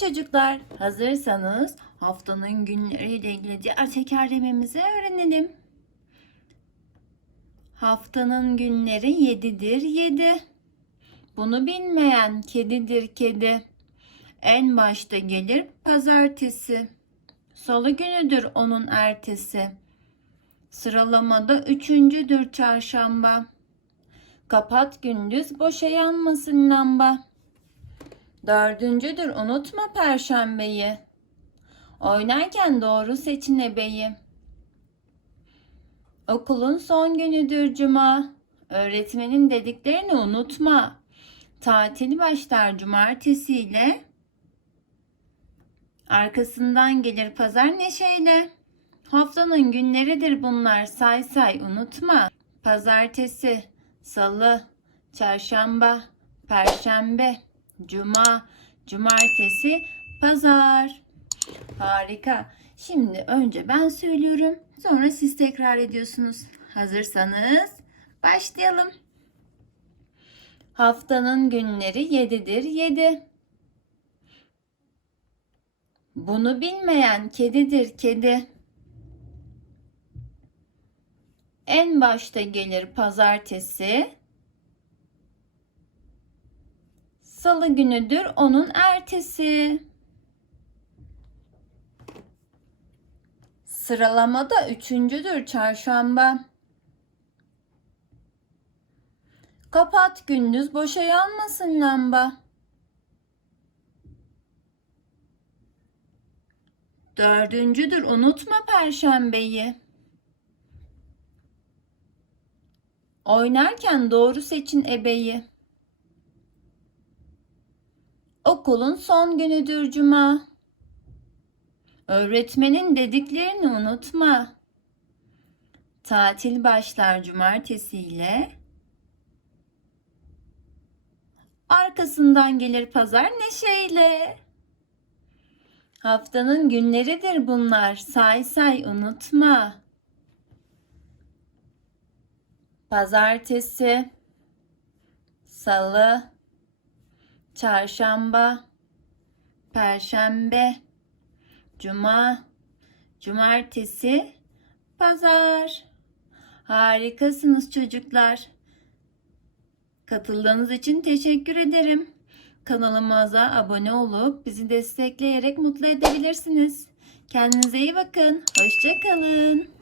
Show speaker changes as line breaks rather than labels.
çocuklar, hazırsanız haftanın günleriyle ilgili diğer tekerlememizi öğrenelim. Haftanın günleri yedidir yedi. Bunu bilmeyen kedidir kedi. En başta gelir pazartesi. Salı günüdür onun ertesi. Sıralamada üçüncüdür çarşamba. Kapat gündüz boşa yanmasın lamba. Dördüncüdür unutma perşembeyi. Oynarken doğru seçin ebeyi. Okulun son günüdür cuma. Öğretmenin dediklerini unutma. Tatil başlar cumartesiyle. Arkasından gelir pazar neşeyle. Haftanın günleridir bunlar say say unutma. Pazartesi, salı, çarşamba, perşembe, cuma, cumartesi, pazar. Harika. Şimdi önce ben söylüyorum. Sonra siz tekrar ediyorsunuz. Hazırsanız başlayalım. Haftanın günleri yedidir yedi. Bunu bilmeyen kedidir kedi. En başta gelir pazartesi. Salı günüdür onun ertesi. Sıralamada üçüncüdür çarşamba. Kapat gündüz boşa yanmasın lamba. Dördüncüdür unutma perşembeyi. Oynarken doğru seçin ebeyi. Okulun son günüdür cuma. Öğretmenin dediklerini unutma. Tatil başlar cumartesiyle. Arkasından gelir pazar neşeyle. Haftanın günleridir bunlar. Say say unutma. Pazartesi, salı, çarşamba, perşembe, cuma, cumartesi, pazar. Harikasınız çocuklar. Katıldığınız için teşekkür ederim. Kanalımıza abone olup bizi destekleyerek mutlu edebilirsiniz. Kendinize iyi bakın. Hoşçakalın.